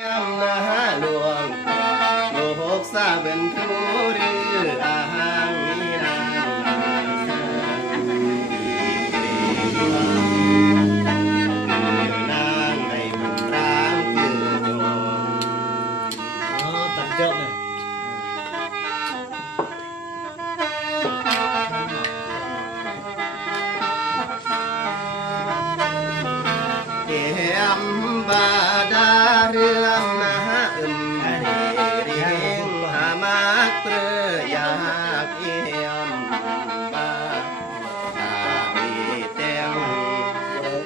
นาหลวงโลกซาเป็นทุเรืออาหารมีนางนางในมันร้างคือโยตัดเจาะเลยเกี่ยมบาดาเรื่องนะอึมเรียงหามากเปรอยากเอี่ยมบาตาวีเต็มอยู่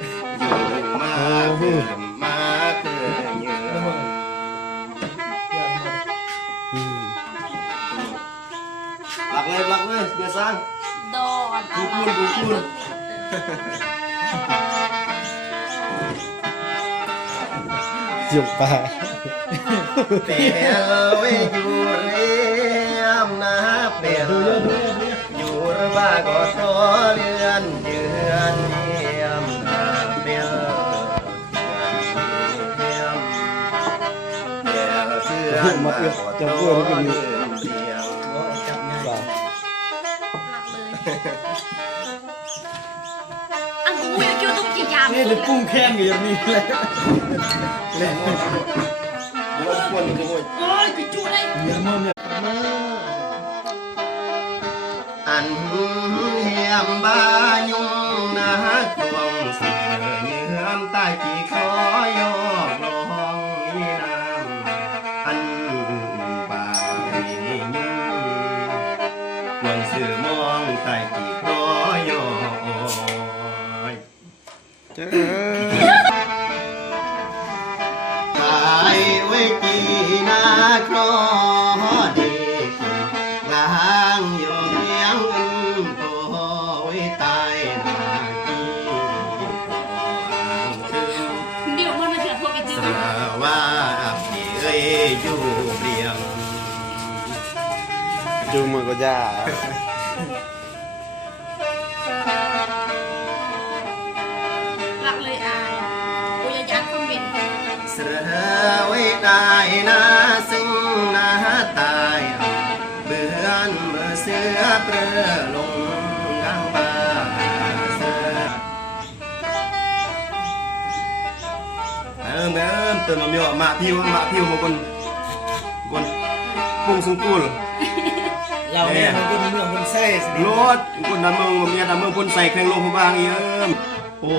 มาเกิดมาเกิดเยอะหลักเลยเบียร์ซัง โดน กูพูดจุกปะเปลวอยู่เรียมนะเปลวอยู่บ้าก็ตัวเรือนยืนเยี่ยมนะเปลวเยี่ยมเปลวเชื่อมาก็ตัวเรือนเยี่ยมจับง่าย หลักเลยอันกูยังคิดว่าต้องกินยา นี่จะกุ้งแข้งอย่างนี้เลยเล่น รบกวนด้วย โอ้ยไปจู้เลย เนื้อมันเนี่ย อันเยี่ยมบายุงนะดวงเสือเยื่อมใต้กี่คอยกลองอีนางอันบายุงดวงเสือมองใต้กี่คอยตายไว้กี่นาครอดีลางโยมเลี้ยงโอ้ยตายนากีถึง เดี๋ยวมันมาเถื่อนพวกกัน ส จืด ว่าพี่เอ้ยอยู่เรียง จูมือก็ยา หลักเลยอายกูยังยัดคอมเมนต์ เสือไว้ได้นะซึ่งนาตายเบื่อนเมื่อเสือเปลือลงกลางป่าเสือเมื่อเติมมาเมียวมาพิวมาคนปุ้งสุงกุล เราเนี่ยมันเป็นเมืองคนไส้สิ รถคนดำเมืองเมียดำเมืองคนใส่เครื่องลงพบางเยี่ยมโอ้